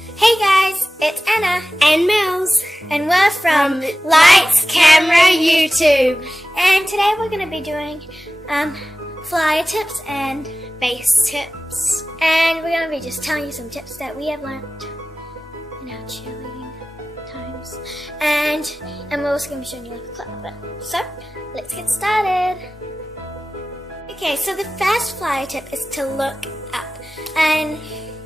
Hey guys, it's Anna and Mills, and we're from Lights Camera YouTube. And today we're going to be doing flyer tips and Base tips. And we're going to be just telling you some tips that we have learned in our cheerleading times. And we're also going to be showing you like a clip of it. So, let's get started. Okay, so the first flyer tip is to look up. And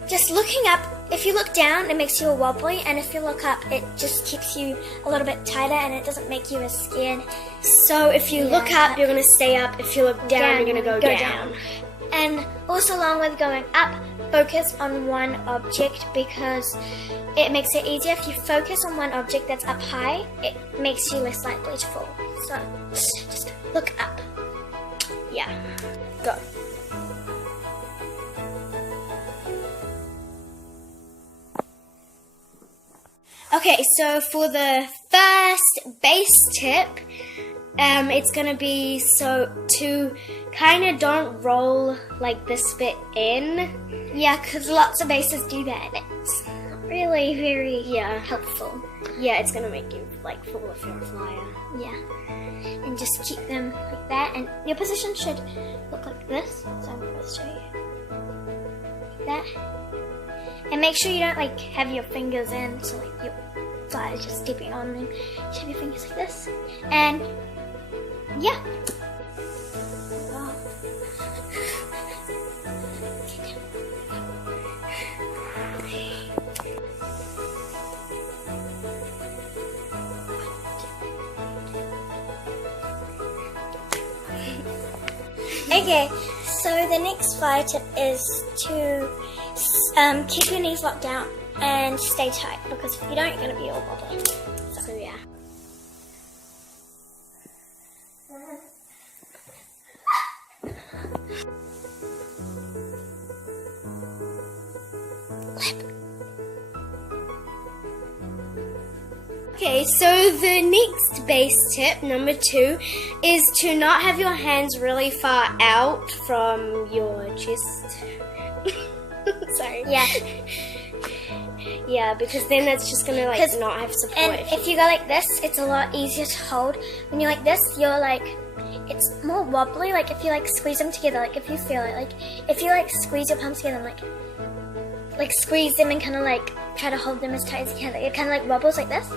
just looking up, if you look down, it makes you a wobbly, and if you look up, it just keeps you a little bit tighter and it doesn't make you as scared. So if you look up, you're going to stay up. If you look down, you're going to go down. And also along with going up, focus on one object because it makes it easier. If you focus on one object that's up high, it makes you less likely to fall. So just look up. Yeah. Go. Okay, so for the first base tip, it's going to be to kind of don't roll like this bit in. Yeah, because lots of bases do that. It's not really very helpful. Yeah, it's going to make you like fall off your flyer. Yeah, and just keep them like that. And your position should look like this. So I'm going to show you. Like that. And make sure you don't like have your fingers in, so like your flyer is just stepping on them. You have your fingers like this. And yeah. Okay, so the next flyer tip is to keep your knees locked down and stay tight, because if you don't, you're going to be all wobbly. So yeah. Okay, so the next base tip, number 2, is to not have your hands really far out from your chest. Sorry. Yeah. Yeah, because then that's just going to like not have support. And if you go like this, it's a lot easier to hold. When you're like this, you're like, it's more wobbly. Like if you like squeeze them together, like if you feel it, like if you like squeeze your palms together and like squeeze them and kind of like try to hold them as tight as you can, it kind of like wobbles like this.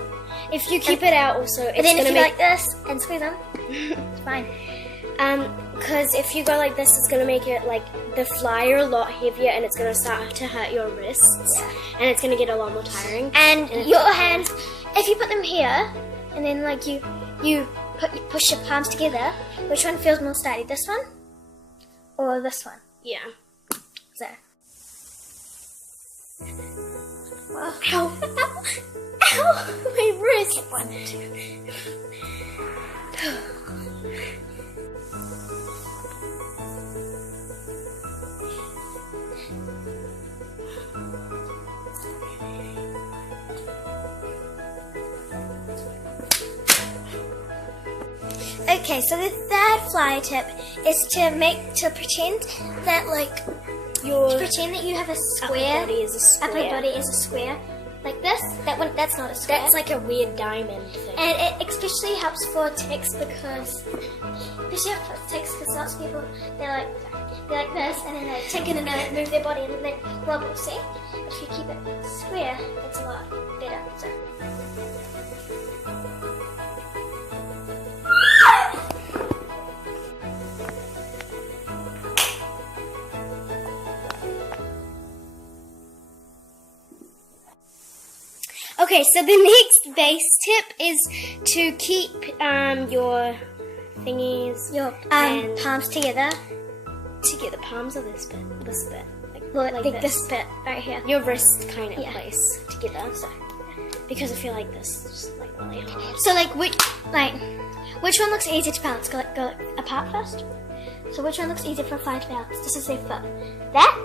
If you keep it out also, it's but then if you make... go like this and squeeze them, it's fine. Because if you go like this, it's going to make it like the flyer a lot heavier, and it's going to start to hurt your wrists, and it's going to get a lot more tiring. And your hands, if you put them here, and then like you push your palms together, which one feels more sturdy, this one or this one? Yeah. So. Well, ow! Ow! My wrist! 1, 2. Okay, so the third flyer tip is to pretend that like you have a square. Upper body is a square. Upper body is a square. Like this. That's not a square. That's like a weird diamond thing. And it especially helps for ticks because lots of people they're like this, and then they're ticking and they move their body and then they wobble. See, if you keep it square, it's a lot better. So. Okay, so the next base tip is to keep your thingies, your palms together. To get the palms of this bit, like this bit right here. Your wrist kind of place together. So, because I feel like this is just like really hard. So like which one looks easier to balance? Go apart first. So which one looks easier for a flyer to balance? This is their foot. That?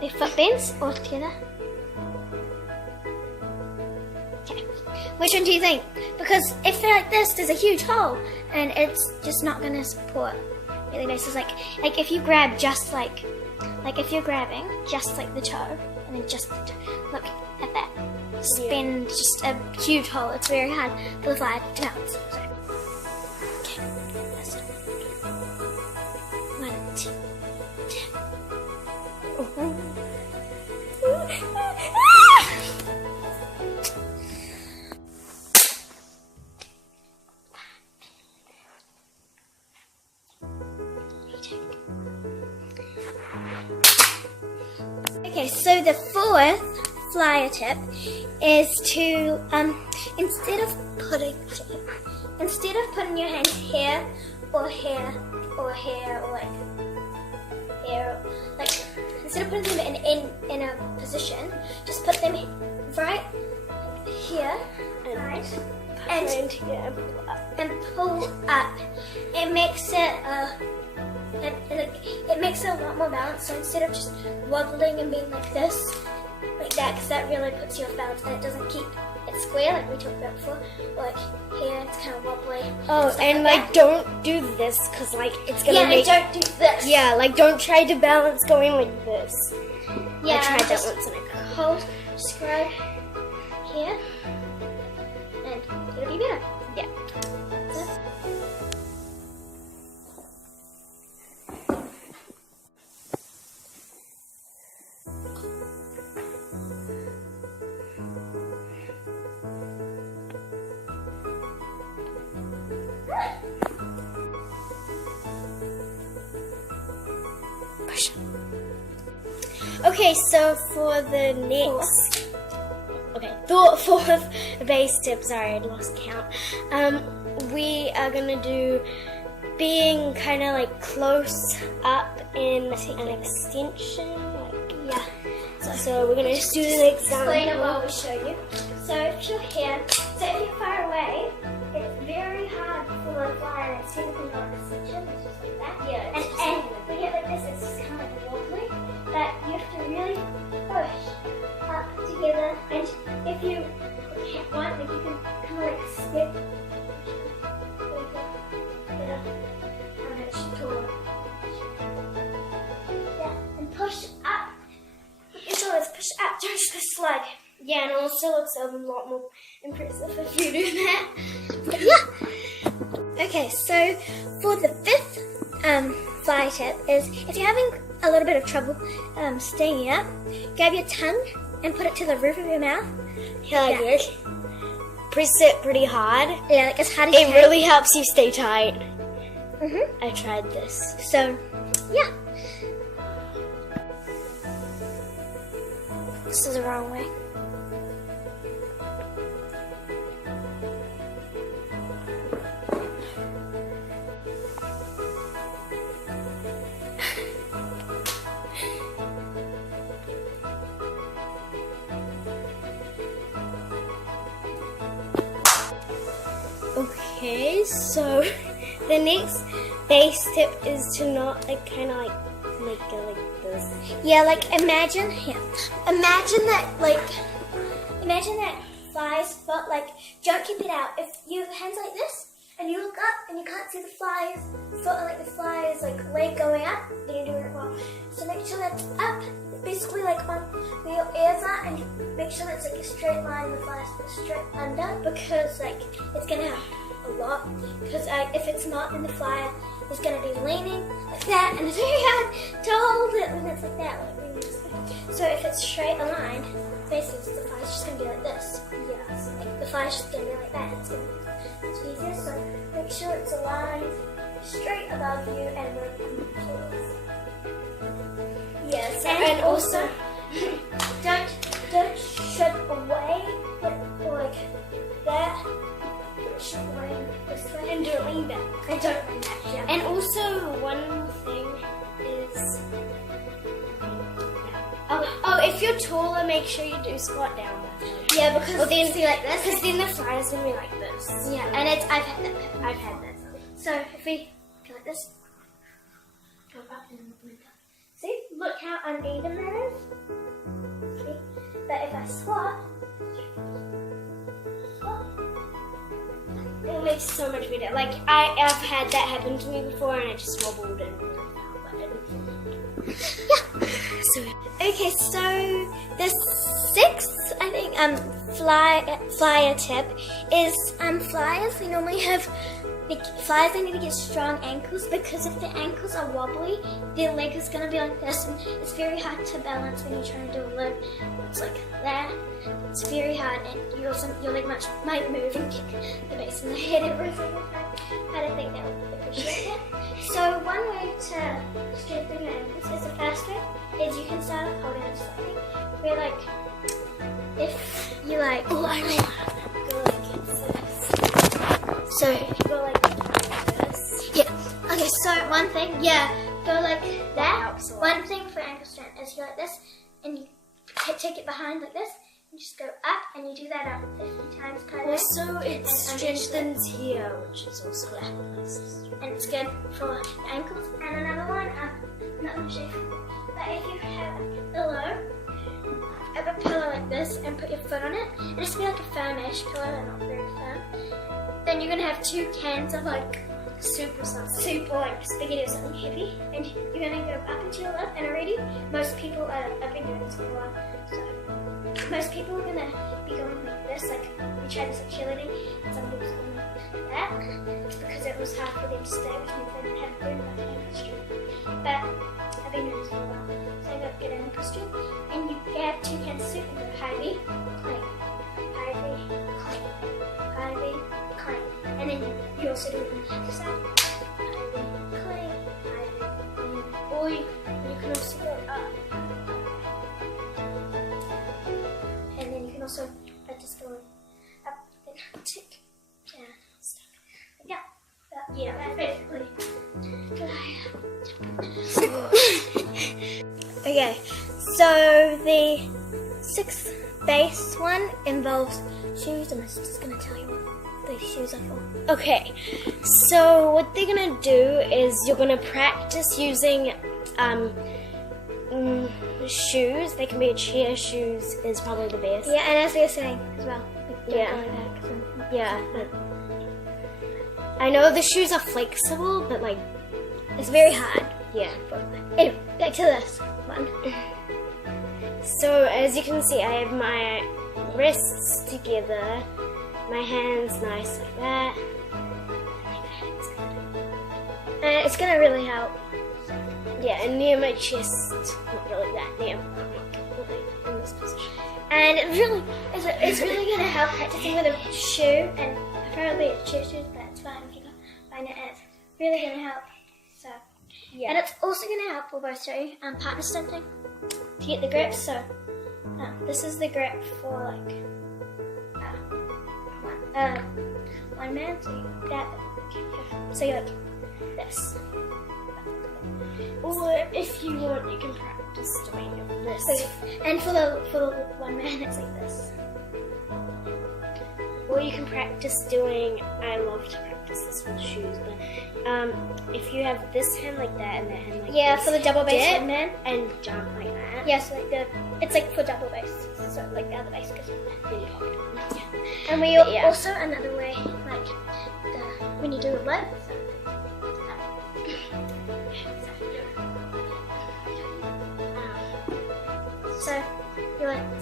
Their foot bends or together? Okay. Which one do you think? Because if they're like this, there's a huge hole, and it's just not going to support really nice. It's like if you grab just like if you're grabbing just like the toe, and then just look at that. Spin just a huge hole. It's very hard for the fly to bounce. So. Okay, that's it. 1, 2, 10. Okay, so the fourth flyer tip is to instead of putting your hands here or here or here or like here, like instead of putting them in a position, just put them right here and pull up. It makes it a lot more balanced. So instead of just wobbling and being like this, like that, because that really puts you off balance and it doesn't keep it square like we talked about before. Or like here, it's kind of wobbly. Oh, and like don't do this because like it's gonna make. Yeah, don't do this. Yeah, like don't try to balance going like this. Yeah, I tried that once and I couldn't. Hold, scribe here, and it'll be better. Yeah. Okay, so for the next, fourth base tip, sorry, I lost count. We are gonna do being kind of like close up in an extension, like Yeah. So we're gonna just do an example. Explain it while we show you. So if you're here, so if you're far away, it's very hard for the flyer. It's technically not an extension, it's just like that. Yeah. And when you get like this, it's just kind of like wobbly. But you have to really push up together. And if you want, like you can kind of like step. Yeah, and push up. So let's push up towards the slug. Yeah, and it also looks a lot more impressive if you do that. Yeah. Okay, so for the fifth fly tip is if you're having a little bit of trouble staying up, grab your tongue and put it to the roof of your mouth. Yeah, like this. Press it pretty hard. Yeah, like as hard as you It can. really helps you stay tight. Mm-hmm. I tried this. So, yeah. This is the wrong way. Okay, so the next base tip is to not like kind of like go like this. Yeah, like imagine that fly's foot, like don't keep it out. If you have hands like this and you look up and you can't see the fly's foot, like the fly's like leg going up, then you're doing it wrong. So make sure that's up, basically like on where your ears are, and make sure that's like a straight line, the fly's foot straight under, because like it's gonna help a lot. Because if it's not, then the flyer is gonna be leaning like that, and it's very hard to hold it when it's like that. So if it's straight aligned, basically the fly's just gonna be like this. Yeah, so like the fly's just gonna be like that. It's easier. So make sure it's aligned straight above you and working towards. Yes, and also don't shut away like that. Shut away this way And don't lean back. and don't lean back. Yeah. And also one thing is, if you're taller, make sure you do squat down. Yeah, because Well, then- see like this. Because then the flyer's gonna be like this. Yeah, and I've had that. So if we go like this, go up and look up. See, look how uneven that is. See? But if I squat, It makes so much better. Like I've had that happen to me before, and I just wobbled and yeah. Okay, so the sixth, I think, flyer tip is flyers. We normally have flyers. They need to get strong ankles because if the ankles are wobbly, their leg is gonna be like this, and it's very hard to balance when you're trying to do a lift. It's like that. It's very hard, and your leg might move and kick the base of the head every single time. I don't think they would appreciate that. So one way to strengthen your ankles is the first way is you can start off holding on to something. Where like if you like go like this. So if you go like this. Yeah. Okay, so one thing, go like that. One thing for ankle strength is you go like this and you take it behind like this. You just go up and you do that up 50 times per day. Also, it strengthens here, which is also nice. And it's good for your ankles. And another one, not going to show you, but if you have a pillow like this and put your foot on it, and it's be like a firmish pillow, but not very firm, then you're going to have 2 cans of like soup or like spaghetti or something heavy, and you're going to go up into your left, and already most people I've been doing this for a while, so most people are going to be going like this, like we tried this at cheerleading, and some people going like that, because it was hard for them to stay, which means they didn't have very much ankle strength. But I've been doing this for a while, so I got good ankle strength, and you grab 2 cans of soup and go Hy-Vee, clank, Hy-Vee, clank, Hy-Vee, clank, and then you also do it on the other side, Hy-Vee, clank, Hy-Vee, clank, or you can also go up. Also, just going up and tick down, stuff. Yeah, that's basically. Okay, so the 6th base one involves shoes. I'm just gonna tell you what these shoes are for. Okay, so what they're gonna do is you're gonna practice using shoes. They can be cheer shoes is probably the best. Yeah, and as we were saying as well. But I know the shoes are flexible, but like it's very hard. Yeah. Anyway, back to this one. So as you can see, I have my wrists together, my hands nice like that. And it's gonna really help. Yeah, and near my chest, not really that near, in this position. And it's really going to help practicing with a shoe, and apparently it's cheer shoes, but it's fine if you can't find it, and it's really going to help. So, yeah. And it's also going to help, we'll both show you, partner stunting to get the grip. So, this is the grip for like one man, so you grab it, so you're like this. Or if you want, you can practice doing this. And for the one man, it's like this. Or you can practice doing. I love to practice this with shoes, but if you have this hand like that and that hand like this, for the double bass one man, and jump like that. Yes, it's like for double bass, so like the other bass goes like that. Yeah. And we also another way, like when you do a lift.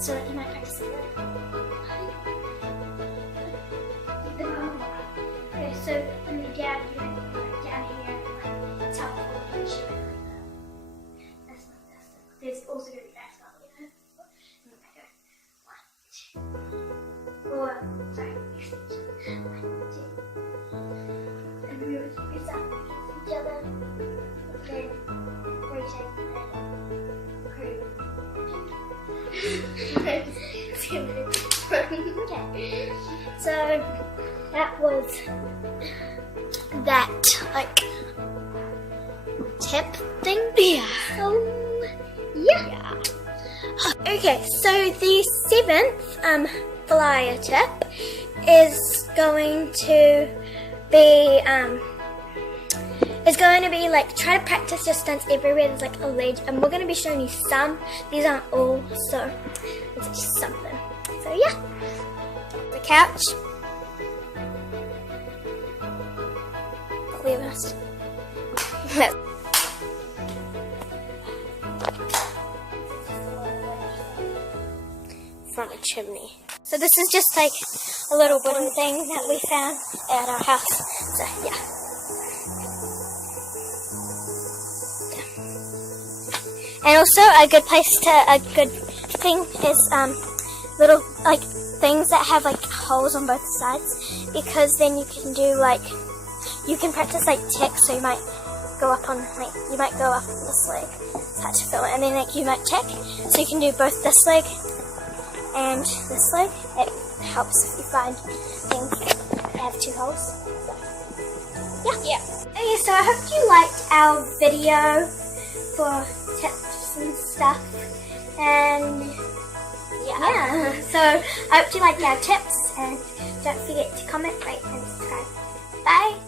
So you might practice it. Okay, so when you dab, you like down here, like top of the shoe. That's like this. There's also going to be that spot like that. And then I go 1, 2. Or, sorry, extension. 1, 2. And we would keep this up against each other. Then rotate and crew. Okay, so that was that like tip thing. Yeah. Yeah. Okay, so the 7th flyer tip is going to be like try to practice your stunts everywhere there's like a ledge, and we're going to be showing you some. These aren't all, so it's just something. So yeah, the couch. We must. from a chimney. So this is just like a little wooden thing that we found at our house. So yeah. And also a good thing is little like things that have like holes on both sides, because then you can do like, you can practice like tick. So you might go up on this leg. It's hard to film it, and then like you might tick. So you can do both this leg and this leg. It helps if you find things that have two holes. So, yeah. Okay, so I hope you liked our video for tips and stuff, and yeah. So I hope you liked our tips, and don't forget to comment, rate, and subscribe. Bye.